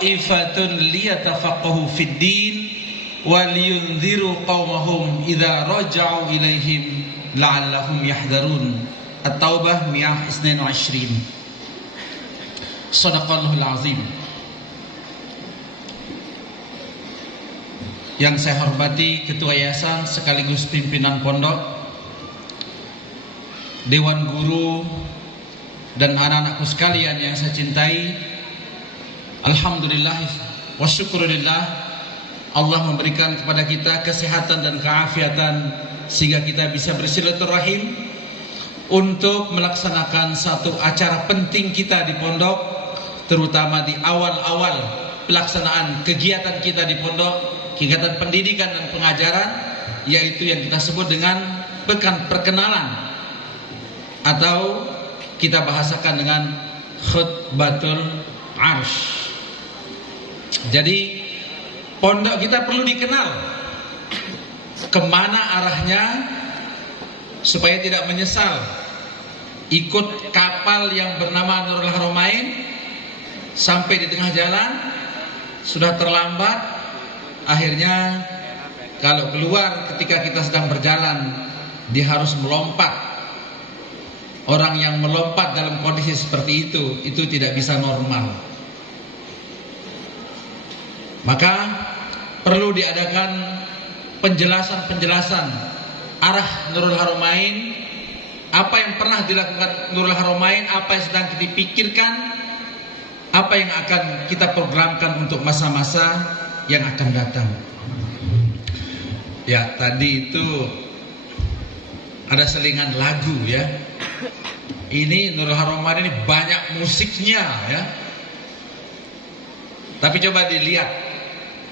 ifatun liyatafaqahu fid din wa liyunziru qaumahum idza raja'u ilaihim la'allahum yahdharun. At-Taubah 122. Shadaqallahul azim. Yang saya hormati Ketua Yayasan sekaligus pimpinan pondok, Dewan Guru, dan anak-anakku sekalian yang saya cintai, alhamdulillah wa syukurillah, Allah memberikan kepada kita kesehatan dan keafiatan sehingga kita bisa bersilaturahim untuk melaksanakan satu acara penting kita di pondok, terutama di awal-awal pelaksanaan kegiatan kita di pondok, kegiatan pendidikan dan pengajaran, yaitu yang kita sebut dengan pekan perkenalan atau kita bahasakan dengan khutbatul arsh. Jadi pondok kita perlu dikenal kemana arahnya supaya tidak menyesal ikut kapal yang bernama Nurul Haramain sampai di tengah jalan sudah terlambat. Akhirnya kalau keluar ketika kita sedang berjalan, dia harus melompat. Orang yang melompat dalam kondisi seperti itu tidak bisa normal. Maka perlu diadakan penjelasan arah Nurul Haramain, apa yang pernah dilakukan Nurul Haramain, apa yang sedang kita pikirkan, apa yang akan kita programkan untuk masa-masa yang akan datang. Ya, tadi itu ada selingan lagu ya. Ini Nurul Haramain ini banyak musiknya ya. Tapi coba dilihat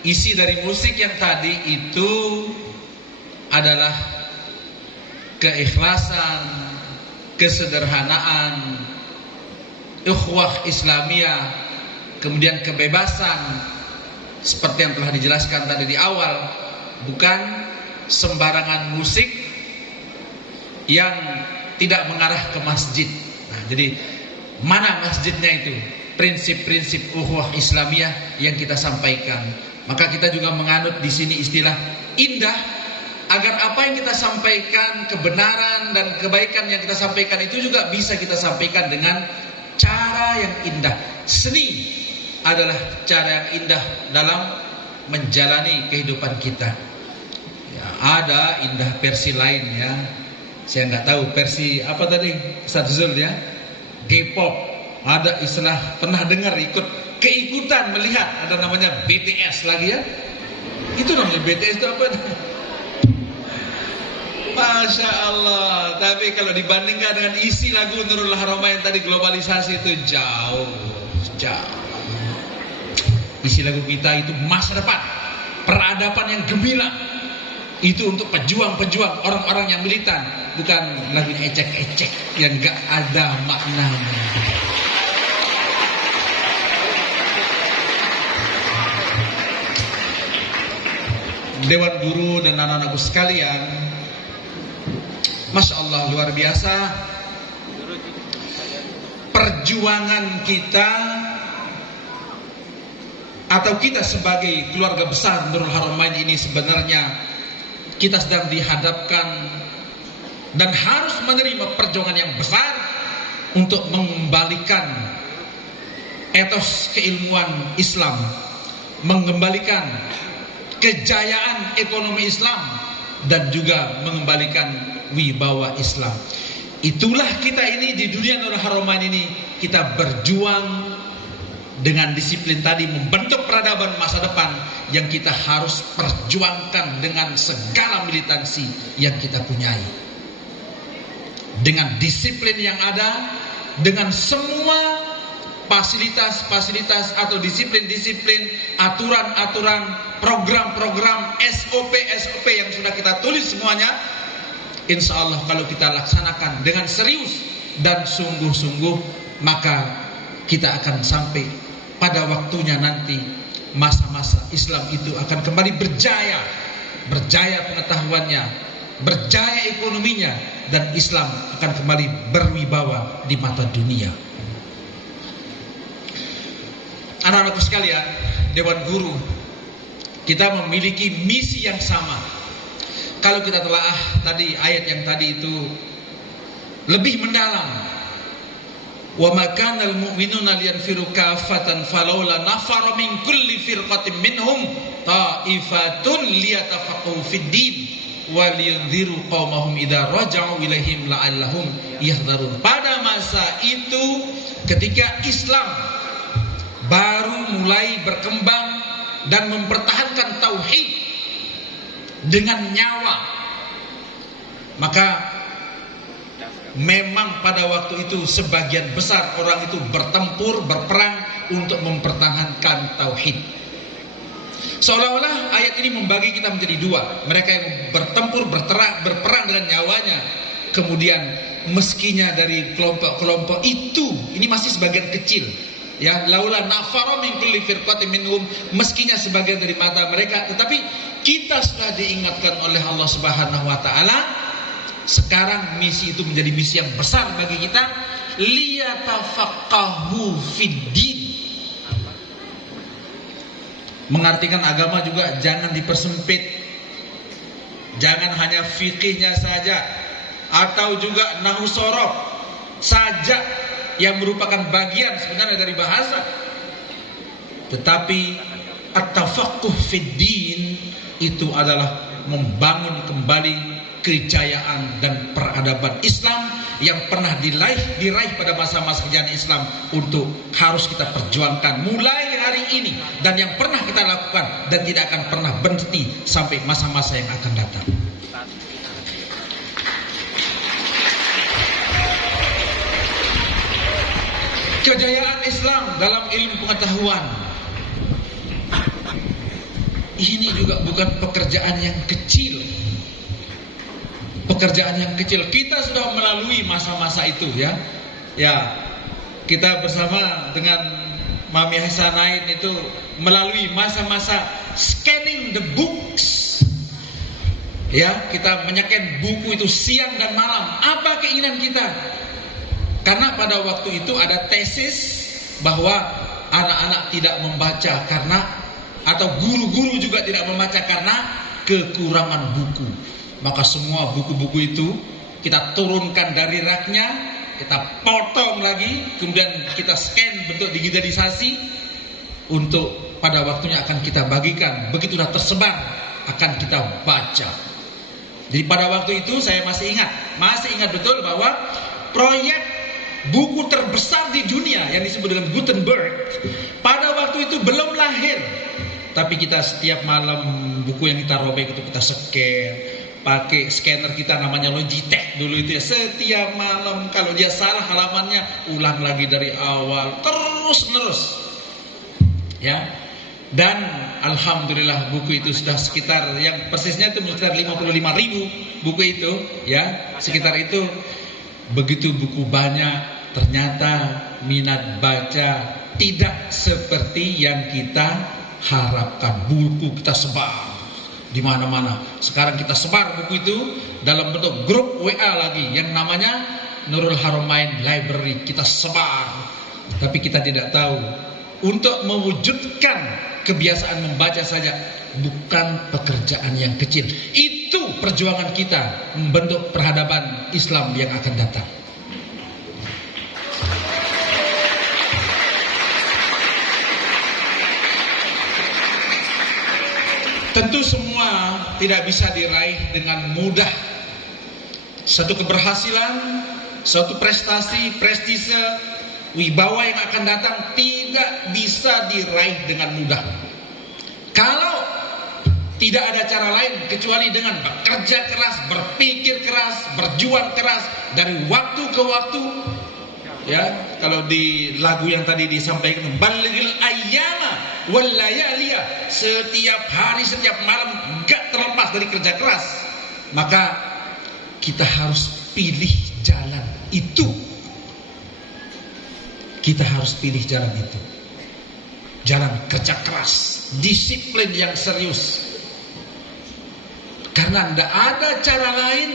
isi dari musik yang tadi itu adalah keikhlasan, kesederhanaan, ukhuwah Islamiyah, kemudian kebebasan seperti yang telah dijelaskan tadi di awal, bukan sembarangan musik yang tidak mengarah ke masjid. Nah, jadi mana masjidnya itu? Prinsip-prinsip ukhuwah Islamiyah yang kita sampaikan. Maka kita juga menganut di sini istilah indah, agar apa yang kita sampaikan, kebenaran dan kebaikan yang kita sampaikan itu juga bisa kita sampaikan dengan cara yang indah. Seni adalah cara yang indah dalam menjalani kehidupan kita. Ya, ada indah versi lain ya. Saya nggak tahu versi apa tadi, Ustaz Zul ya. K-pop. Ada istilah, pernah dengar keikutan melihat, ada namanya BTS lagi ya. Itu namanya BTS itu apa? Masya Allah. Tapi kalau dibandingkan dengan isi lagu Nurul Haramain tadi, globalisasi itu jauh. Isi lagu kita itu masa depan, peradaban yang gemilang. Itu untuk pejuang-pejuang, orang-orang yang militan, bukan lagu ecek-ecek yang gak ada maknanya. Dewan Guru dan anak-anakku sekalian, Masya Allah, luar biasa perjuangan kita atau kita sebagai keluarga besar Nurul Haramain ini. Sebenarnya kita sedang dihadapkan dan harus menerima perjuangan yang besar untuk mengembalikan etos keilmuan Islam, mengembalikan kejayaan ekonomi Islam, dan juga mengembalikan wibawa Islam. Itulah kita ini di dunia Nurul Haramain ini, kita berjuang dengan disiplin tadi, membentuk peradaban masa depan yang kita harus perjuangkan dengan segala militansi yang kita punyai. Dengan disiplin yang ada, dengan semua fasilitas-fasilitas atau disiplin-disiplin, aturan-aturan, program-program, SOP-SOP yang sudah kita tulis semuanya, insya Allah kalau kita laksanakan dengan serius dan sungguh-sungguh, maka kita akan sampai pada waktunya nanti masa-masa Islam itu akan kembali berjaya pengetahuannya, berjaya ekonominya, dan Islam akan kembali berwibawa di mata dunia. Anak-anakku sekalian, Dewan Guru, kita memiliki misi yang sama. Kalau kita telaah tadi ayat yang tadi itu lebih mendalam, wa ma kana al-mu'minuna liyanfiru kaffatan falawla nafara min kulli firqatin minhum ta'ifatun liyatafaqahu fid din wa liyunziru qaumahum idza raja'u ilaihim la'allahum yahdharun. Pada masa itu ketika Islam baru mulai berkembang dan mempertahankan tauhid dengan nyawa, maka memang pada waktu itu sebagian besar orang itu bertempur, berperang untuk mempertahankan tauhid. Seolah-olah ayat ini membagi kita menjadi dua. Mereka yang bertempur, berperang dengan nyawanya, kemudian meskinya dari kelompok-kelompok itu, ini masih sebagian kecil, ya, laula nafara min kulli firqatin minhum, meskinya sebagian dari mata mereka, tetapi kita sudah diingatkan oleh Allah Subhanahu wa taala. Sekarang misi itu menjadi misi yang besar bagi kita, liyatafaqahu fiddin. Mengartikan agama juga jangan dipersempit, jangan hanya fikihnya saja atau juga nahwu sorof saja yang merupakan bagian sebenarnya dari bahasa, tetapi at-tafaqquh fiddin itu adalah membangun kembali kejayaan dan peradaban Islam yang pernah diraih pada masa-masa kejayaan Islam untuk harus kita perjuangkan mulai hari ini, dan yang pernah kita lakukan dan tidak akan pernah berhenti sampai masa-masa yang akan datang. Kejayaan Islam dalam ilmu pengetahuan ini juga bukan pekerjaan yang kecil. Pekerjaan yang kecil. Kita sudah melalui masa-masa itu, ya. Ya, kita bersama dengan Mami Hasanain itu melalui masa-masa scanning the books. Ya, kita menyeken buku itu siang dan malam. Apa keinginan kita? Karena pada waktu itu ada tesis bahwa anak-anak tidak membaca karena, atau guru-guru juga tidak membaca karena kekurangan buku. Maka semua buku-buku itu kita turunkan dari raknya, kita potong lagi, kemudian kita scan bentuk digitalisasi untuk pada waktunya akan kita bagikan. Begitu sudah tersebar akan kita baca. Jadi pada waktu itu saya masih ingat betul bahwa proyek buku terbesar di dunia yang disebut dengan Gutenberg pada waktu itu belum lahir, tapi kita setiap malam buku yang kita robek itu kita scan pakai scanner kita namanya Logitech dulu itu, ya. Setiap malam kalau dia salah halamannya ulang lagi dari awal terus menerus, ya. Dan alhamdulillah buku itu sudah sekitar, yang persisnya itu sekitar 55.000 buku itu, ya, sekitar itu. Begitu buku banyak, ternyata minat baca tidak seperti yang kita harapkan. Buku kita sebar di mana-mana. Sekarang kita sebar buku itu dalam bentuk grup WA lagi yang namanya Nurul Haramain Library. Kita sebar, tapi kita tidak tahu untuk mewujudkan kebiasaan membaca saja bukan pekerjaan yang kecil. Itu perjuangan kita membentuk peradaban Islam yang akan datang. Tentu semua tidak bisa diraih dengan mudah. Satu keberhasilan, suatu prestasi, prestise, wibawa yang akan datang tidak bisa diraih dengan mudah. Kalau tidak ada cara lain kecuali dengan bekerja keras, berpikir keras, berjuang keras dari waktu ke waktu. Ya, kalau di lagu yang tadi disampaikan, balighil ayyama wal layaliya, setiap hari, setiap malam enggak terlepas dari kerja keras. Maka kita harus pilih jalan itu. Kita harus pilih jalan itu. Jalan kerja keras, disiplin yang serius. Karena tidak ada cara lain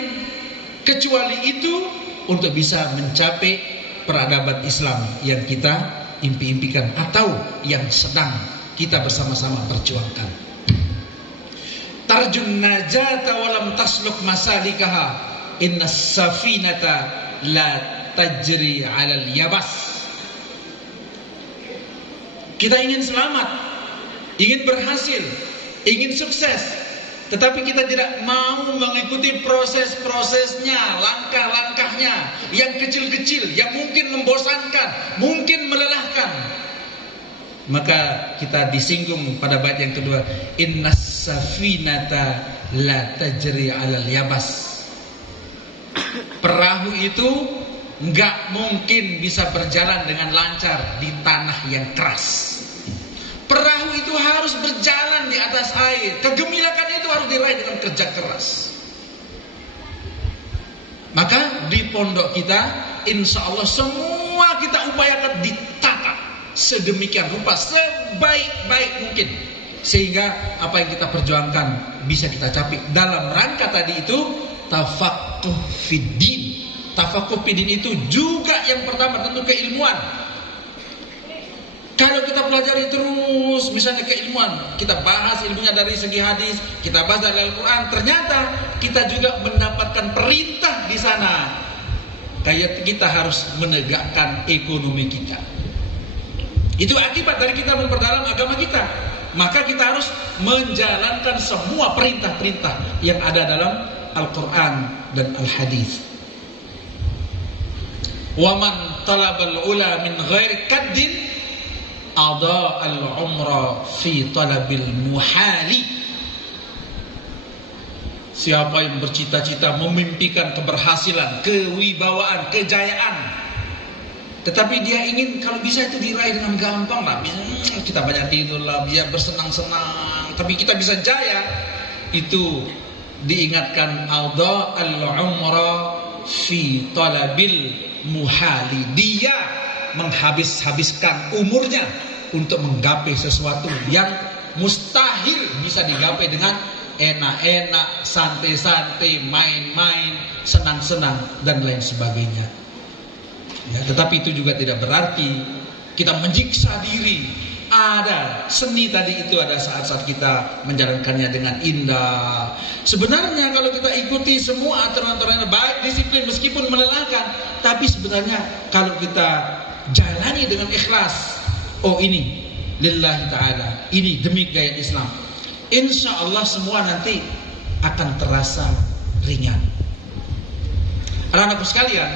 kecuali itu untuk bisa mencapai peradaban Islam yang kita impi-impikan atau yang sedang kita bersama-sama perjuangkan. Tarjun najata walam tasluk masalikaha, innas safinata la tajri 'alal yabas. Kita ingin selamat, ingin berhasil, ingin sukses, tetapi kita tidak mau mengikuti proses-prosesnya, langkah-langkahnya yang kecil-kecil, yang mungkin membosankan, mungkin melelahkan. Maka kita disinggung pada bait yang kedua, innas safinata la tajri 'alal yabas. Perahu itu enggak mungkin bisa berjalan dengan lancar di tanah yang keras. Perahu itu harus berjalan di atas air. Kegemilangan itu harus diraih dengan kerja keras. Maka di pondok kita, insya Allah semua kita upayakan ditata sedemikian rupa, sebaik-baik mungkin, sehingga apa yang kita perjuangkan bisa kita capai. Dalam rangka tadi itu tafaqquh fiddin. Tafaqquh fiddin itu juga yang pertama tentu keilmuan. Kalau kita pelajari terus misalnya keilmuan, kita bahas ilmunya dari segi hadis, kita bahas dari Al-Quran, ternyata kita juga mendapatkan perintah di sana. Kayak kita harus menegakkan ekonomi kita. Itu akibat dari kita memperdalam agama kita. Maka kita harus menjalankan semua perintah-perintah yang ada dalam Al-Quran dan Al-Hadis. Wa man talabal ula min ghairi kaddin ada al-umra fi talabil muhali. Siapa yang bercita-cita memimpikan keberhasilan, kewibawaan, kejayaan, tetapi dia ingin kalau bisa itu diraih dengan gampang lah, kita banyak tidur lah, biar bersenang-senang, tapi kita bisa jaya, itu diingatkan ada al-umra fi talabil muhali. Dia menghabiskan umurnya untuk menggapai sesuatu yang mustahil bisa digapai dengan enak-enak, santai-santai, main-main, senang-senang dan lain sebagainya. Ya, tetapi itu juga tidak berarti kita menyiksa diri. Ada seni tadi itu, ada saat-saat kita menjalankannya dengan indah. Sebenarnya kalau kita ikuti semua aturan-aturannya baik, disiplin meskipun melelahkan, tapi sebenarnya kalau kita jalani dengan ikhlas, oh ini lillahi ta'ala, ini demi gaya Islam, insya Allah semua nanti akan terasa ringan. Anak-anakku sekalian,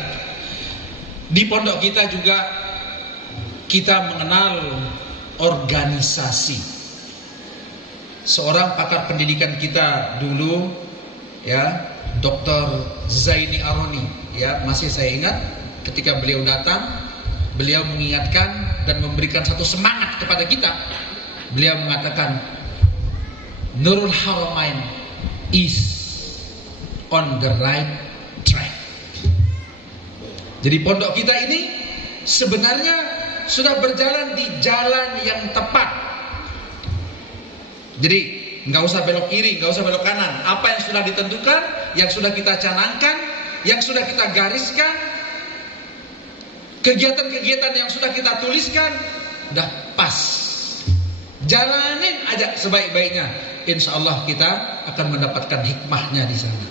di pondok kita juga kita mengenal organisasi. Seorang pakar pendidikan kita dulu, ya, Dr. Zaini Aroni, ya, masih saya ingat ketika beliau datang, beliau mengingatkan dan memberikan satu semangat kepada kita. Beliau mengatakan, Nurul Haramain is on the right track. Jadi pondok kita ini sebenarnya sudah berjalan di jalan yang tepat. Jadi nggak usah belok kiri, nggak usah belok kanan. Apa yang sudah ditentukan, yang sudah kita canangkan, yang sudah kita gariskan, kegiatan-kegiatan yang sudah kita tuliskan, udah pas. Jalanin aja sebaik-baiknya. Insya Allah kita akan mendapatkan hikmahnya di sana.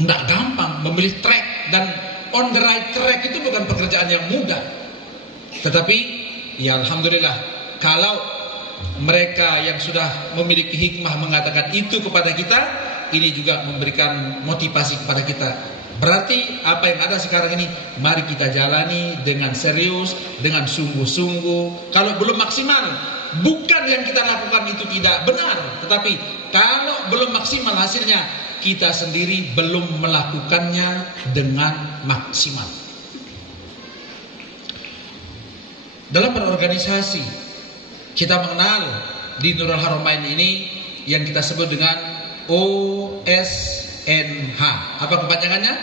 Nggak gampang memilih track, dan on the right track itu bukan pekerjaan yang mudah. Tetapi ya alhamdulillah, kalau mereka yang sudah memiliki hikmah mengatakan itu kepada kita, ini juga memberikan motivasi kepada kita. Berarti apa yang ada sekarang ini, mari kita jalani dengan serius, dengan sungguh-sungguh. Kalau belum maksimal, bukan yang kita lakukan itu tidak benar, tetapi kalau belum maksimal hasilnya, kita sendiri belum melakukannya dengan maksimal. Dalam berorganisasi, kita mengenal di Nurul Haramain ini yang kita sebut dengan OSNH. Apa kepanjangannya?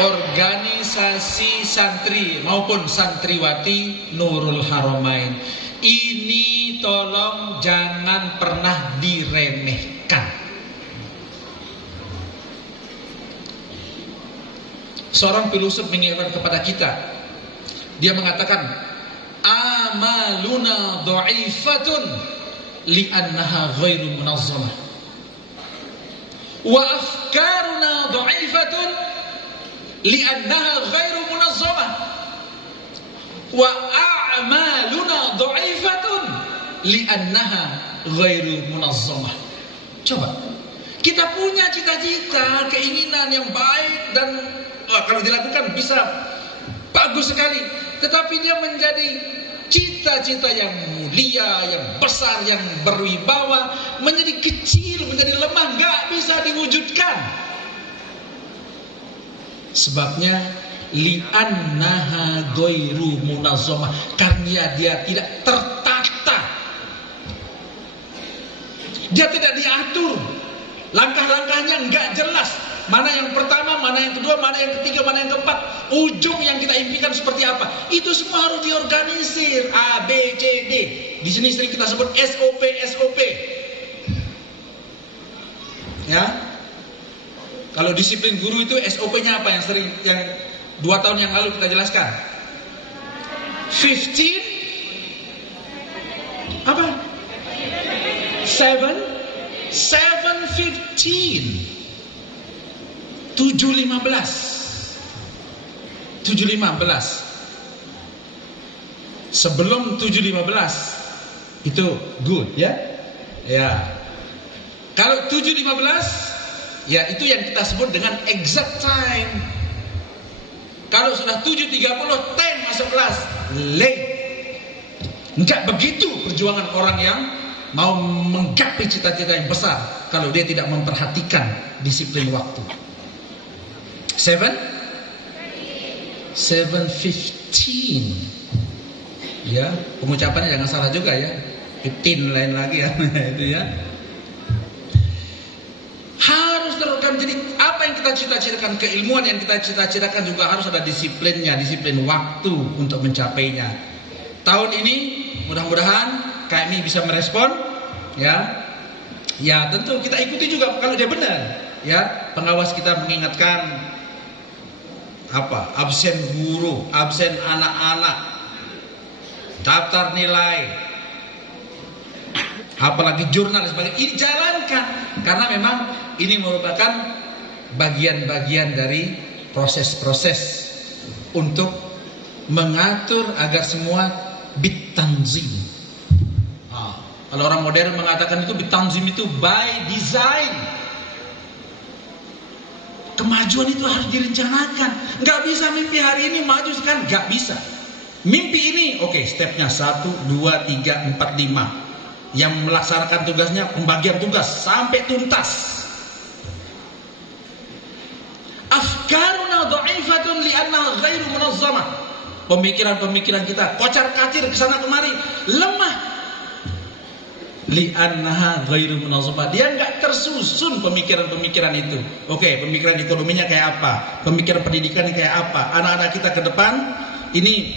Organisasi Santri maupun Santriwati Nurul Haramain. Ini tolong jangan pernah diremehkan. Seorang filosof mengingatkan kepada kita. Dia mengatakan, amaluna dha'ifatun li'annaha ghairu munazzamah, wa afkaruna dha'ifatun li'annaha ghairu munazzamah, wa a'maluna dha'ifatun li'annaha ghairu munazzamah. Coba, kita punya cita-cita, keinginan yang baik dan kalau dilakukan bisa bagus sekali, tetapi dia menjadi cita-cita yang mulia, yang besar, yang berwibawa, menjadi kecil, menjadi lemah, nggak bisa diwujudkan. Sebabnya li'annaha ghairu munazzamah, karena dia tidak tertata, dia tidak diatur, langkah-langkahnya nggak jelas. Mana yang pertama, mana yang kedua, mana yang ketiga, mana yang keempat, ujung yang kita impikan seperti apa, itu semua harus diorganisir. A, B, C, D. Di sini sering kita sebut SOP, SOP. Ya. Kalau disiplin guru itu SOP-nya apa yang 2 tahun yang lalu kita jelaskan? 15 apa? 7 15 7-15 sebelum 7-15 itu good ya. Ya. Kalau 7-15 ya itu yang kita sebut dengan exact time. Kalau sudah 7.30 masuk kelas, late. Enggak begitu perjuangan orang yang mau menggapai cita-cita yang besar kalau dia tidak memperhatikan disiplin waktu. 7:15 ya, pengucapannya jangan salah juga ya, 15 lain lagi ya. Itu ya harus terukam. Jadi apa yang kita cita-citakan, keilmuan yang kita cita-citakan juga harus ada disiplinnya, disiplin waktu untuk mencapainya. Tahun ini mudah-mudahan KMI bisa merespon ya. Ya tentu kita ikuti juga kalau dia benar ya. Pengawas kita mengingatkan absen guru, absen anak-anak, daftar nilai, apalagi jurnal sebagainya, ini jalankan karena memang ini merupakan bagian-bagian dari proses-proses untuk mengatur agar semua bitanzim. Kalau orang modern mengatakan itu bitanzim, itu by design. Kemajuan itu harus direncanakan. Nggak bisa mimpi hari ini maju sekarang, nggak bisa. Mimpi ini, oke, stepnya 1, 2, 3, 4, 5. Yang melaksanakan tugasnya pembagian tugas sampai tuntas. Afkaruna dha'ifatun li'annaha ghairu munazzamah. Pemikiran-pemikiran kita kocar-kacir kesana kemari, lemah. Li'annaha ghairu munazzamah, dia nggak tersusun pemikiran-pemikiran itu. Oke, pemikiran ekonominya kayak apa, pemikiran pendidikannya kayak apa, anak-anak kita ke depan ini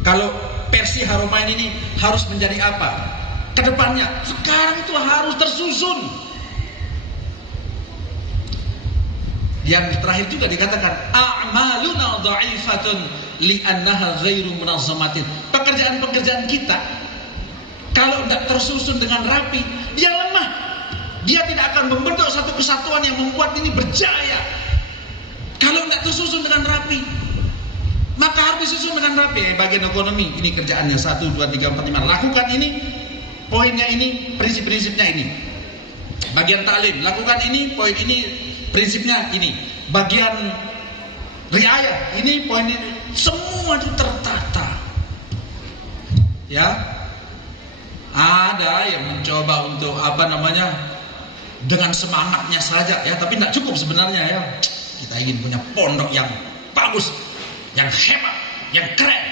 kalau Persi Haromain ini harus menjadi apa ke depannya. Sekarang itu harus tersusun. Yang terakhir juga dikatakan a'maluna dha'ifatun li'annaha ghairu munazzamatin. Pekerjaan-pekerjaan kita kalau tidak tersusun dengan rapi, dia lemah. Dia tidak akan membentuk satu kesatuan yang membuat ini berjaya. Kalau tidak tersusun dengan rapi, maka harus disusun dengan rapi. Bagian ekonomi, ini kerjaannya 1, 2, 3, 4, 5. Lakukan ini, poinnya ini, prinsip-prinsipnya ini. Bagian taklim, lakukan ini, poin ini, prinsipnya ini. Bagian riayah, ini poin ini. Semua itu tertata. Ya. Ada yang mencoba untuk dengan semangatnya saja ya, tapi tidak cukup sebenarnya ya. Kita ingin punya pondok yang bagus, yang hebat, yang keren.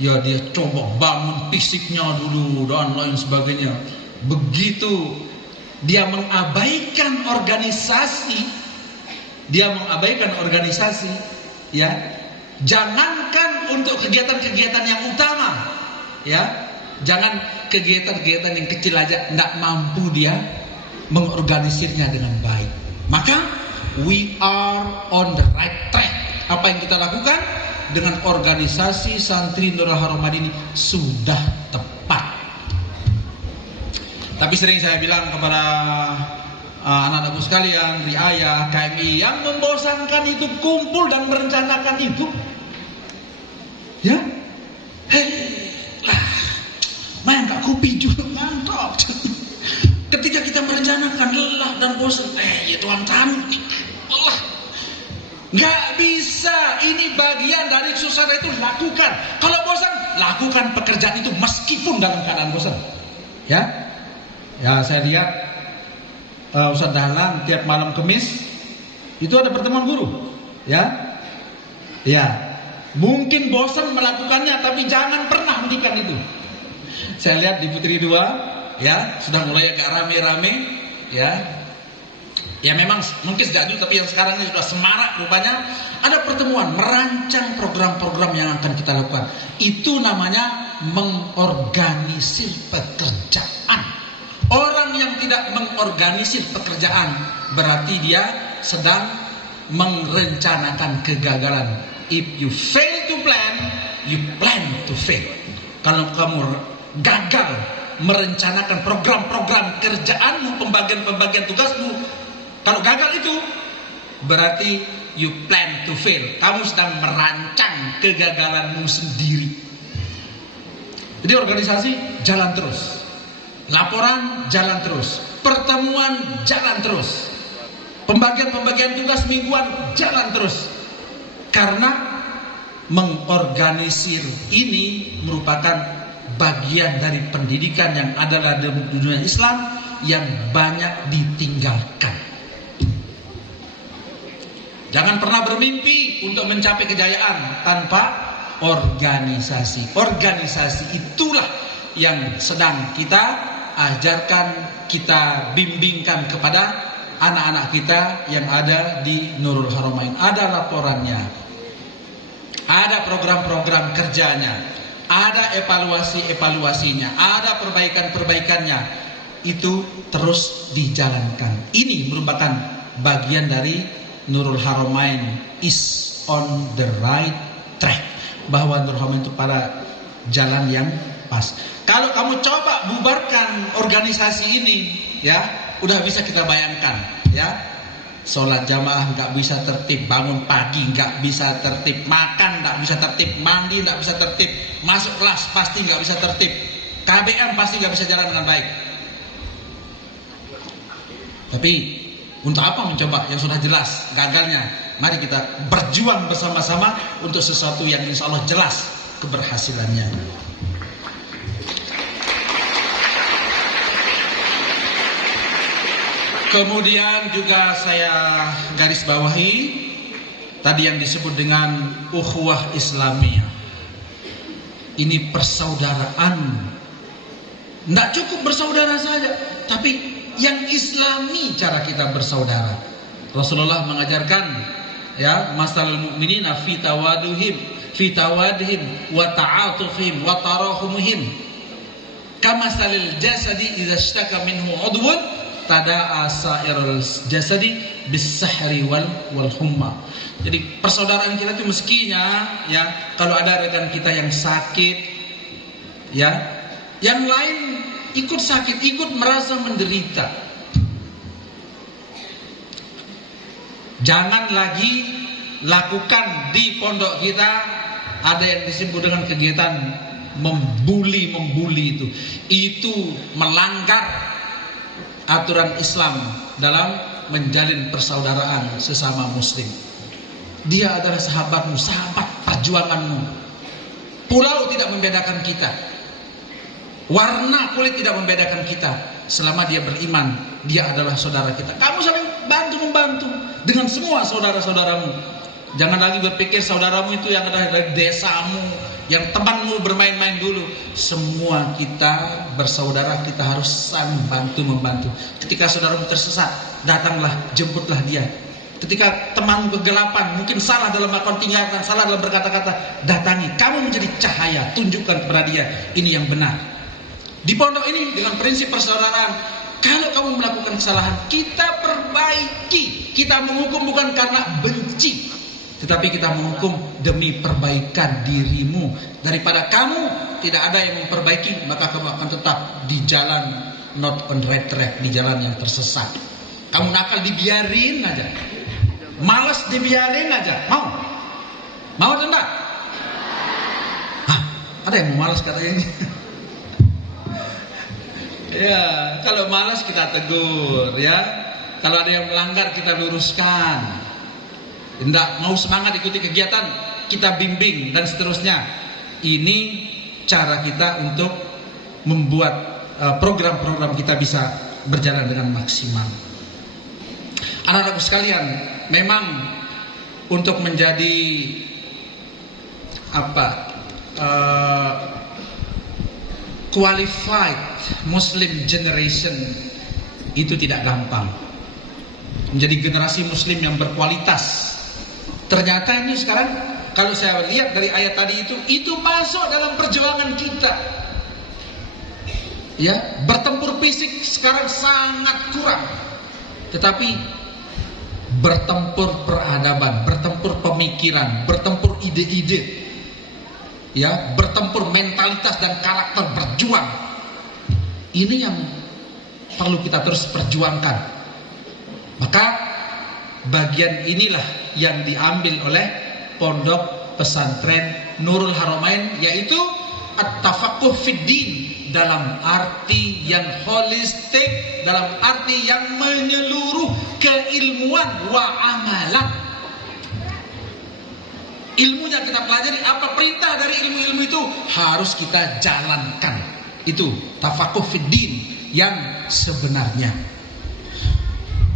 Ya dia coba bangun fisiknya dulu dan lain sebagainya. Begitu dia mengabaikan organisasi, ya. Jangankan untuk kegiatan-kegiatan yang utama, ya. Jangan kegiatan-kegiatan yang kecil aja tidak mampu dia mengorganisirnya dengan baik. Maka we are on the right track. Apa yang kita lakukan dengan organisasi Santri Nurul Haromain ini sudah tepat. Tapi sering saya bilang kepada anak-anakku sekalian, riayah, KMI, yang membosankan itu kumpul dan merencanakan itu. Ya, main tak kopi juga ngantok. Ketika kita merencanakan lelah dan bosan, ya Tuhan kami, Allah, nggak bisa. Ini bagian dari susana itu, lakukan. Kalau bosan, lakukan pekerjaan itu meskipun dalam keadaan bosan. Ya, saya lihat Ustaz Dahlan tiap malam Kamis itu ada pertemuan guru. Ya. Mungkin bosan melakukannya, tapi jangan pernah hentikan itu. Saya lihat di Putri 2, ya, sudah mulai agak rame-rame, ya. Ya memang mungkin sejak dulu, tapi yang sekarang ini sudah semarak rupanya. Ada pertemuan merancang program-program yang akan kita lakukan. Itu namanya mengorganisir pekerjaan. Orang yang tidak mengorganisir pekerjaan berarti dia sedang merencanakan kegagalan. If you fail to plan, you plan to fail. Kalau kamu gagal merencanakan program-program kerjaanmu, pembagian-pembagian tugasmu, kalau gagal itu berarti you plan to fail. Kamu sedang merancang kegagalanmu sendiri. Jadi organisasi jalan terus, laporan jalan terus, pertemuan jalan terus, pembagian-pembagian tugas mingguan jalan terus. Karena mengorganisir ini merupakan bagian dari pendidikan yang adalah dalam dunia Islam yang banyak ditinggalkan. Jangan pernah bermimpi untuk mencapai kejayaan tanpa organisasi. Organisasi itulah yang sedang kita ajarkan, kita bimbingkan kepada anak-anak kita yang ada di Nurul Haromain. Ada laporannya, ada program-program kerjanya, ada evaluasi-evaluasinya, ada perbaikan-perbaikannya. Itu terus dijalankan. Ini merupakan bagian dari Nurul Haromain is on the right track. Bahwa Nurul Haromain itu pada jalan yang pas. Kalau kamu coba bubarkan organisasi ini, ya, udah bisa kita bayangkan, ya. Sholat jamaah nggak bisa tertib, bangun pagi nggak bisa tertib, makan nggak bisa tertib, mandi nggak bisa tertib, masuk kelas pasti nggak bisa tertib, KBM pasti nggak bisa jalan dengan baik. Tapi untuk apa mencoba yang sudah jelas gagalnya? Mari kita berjuang bersama-sama untuk sesuatu yang insya Allah jelas keberhasilannya. Kemudian juga saya garis bawahi tadi yang disebut dengan ukhuwah Islamiyah. Ini persaudaraan. Tidak cukup bersaudara saja, tapi yang Islami cara kita bersaudara. Rasulullah mengajarkan, ya, masalul mu'minina fi tawadihim wa ta'atufihim wa tarahumihim kamasalil jasadi idza ishtaka minhu 'udwun tada'a sa'irul jasadi bis-sahri wal humma. Jadi persaudaraan kita itu meskinya, ya, kalau ada rekan kita yang sakit, ya, yang lain ikut sakit, ikut merasa menderita. Jangan lagi lakukan di pondok kita ada yang disebut dengan kegiatan membuli itu melanggar aturan Islam dalam menjalin persaudaraan sesama muslim. Dia adalah sahabatmu, sahabat perjuanganmu. Pulau tidak membedakan kita, warna kulit tidak membedakan kita. Selama dia beriman, dia adalah saudara kita. Kamu saling bantu-membantu dengan semua saudara-saudaramu. Jangan lagi berpikir saudaramu itu yang ada dari desamu, yang temanmu bermain-main dulu. Semua kita bersaudara, kita harus saling bantu-membantu. Ketika saudaramu tersesat, datanglah, jemputlah dia. Ketika temanmu kegelapan, mungkin salah dalam melakukan tinggalkan, salah dalam berkata-kata, datangi. Kamu menjadi cahaya, tunjukkan kepada dia ini yang benar. Di pondok ini dengan prinsip persaudaraan, Kalau kamu melakukan kesalahan, kita perbaiki. Kita menghukum bukan karena benci, tetapi kita menghukum demi perbaikan dirimu. Daripada kamu tidak ada yang memperbaiki, maka kamu akan tetap di jalan not on right track, di jalan yang tersesat. Kamu nakal dibiarin aja, malas dibiarin aja. Mau atau enggak? Hah, ada yang mau malas katanya. Ya, kalau malas kita tegur, ya. Kalau ada yang melanggar kita luruskan. Tidak mau semangat ikuti kegiatan, kita bimbing dan seterusnya. Ini cara kita untuk membuat program-program kita bisa berjalan dengan maksimal. Anak-anakku sekalian, memang untuk menjadi qualified Muslim generation itu tidak gampang. Menjadi generasi Muslim yang berkualitas. Ternyata ini sekarang kalau saya lihat dari ayat tadi itu masuk dalam perjuangan kita. Ya, bertempur fisik sekarang sangat kurang. Tetapi bertempur peradaban, bertempur pemikiran, bertempur ide-ide, ya, bertempur mentalitas dan karakter berjuang. Ini yang perlu kita terus perjuangkan. Maka bagian inilah yang diambil oleh Pondok Pesantren Nurul Haramain, yaitu at-tafaqquh fid din, dalam arti yang holistik, dalam arti yang menyeluruh, keilmuan wa amalan. Ilmunya kita pelajari, apa perintah dari ilmu-ilmu itu harus kita jalankan. Itu tafaqquh fid din yang sebenarnya.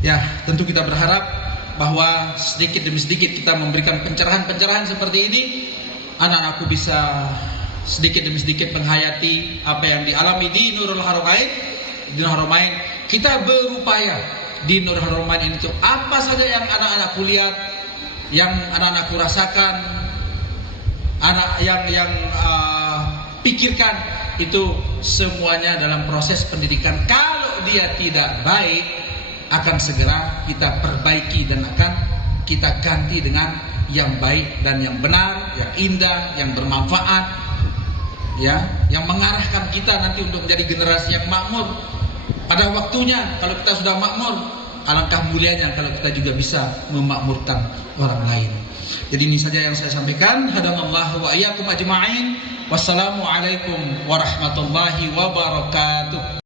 Ya, tentu kita berharap bahwa sedikit demi sedikit kita memberikan pencerahan-pencerahan seperti ini, anak-anakku bisa sedikit demi sedikit menghayati apa yang dialami di Nurul Haramain. Di Nurul Haramain kita berupaya di Nurul Haramain ini tuh apa saja yang anak-anakku lihat, yang anak-anakku rasakan, yang pikirkan, itu semuanya dalam proses pendidikan. Kalau dia tidak baik, akan segera kita perbaiki dan akan kita ganti dengan yang baik dan yang benar, yang indah, yang bermanfaat, ya, yang mengarahkan kita nanti untuk menjadi generasi yang makmur. Pada waktunya kalau kita sudah makmur, alangkah mulianya kalau kita juga bisa memakmurkan orang lain. Jadi ini saja yang saya sampaikan. Hadanallahu wa iyyakum ajma'in. Wassalamualaikum warahmatullahi wabarakatuh.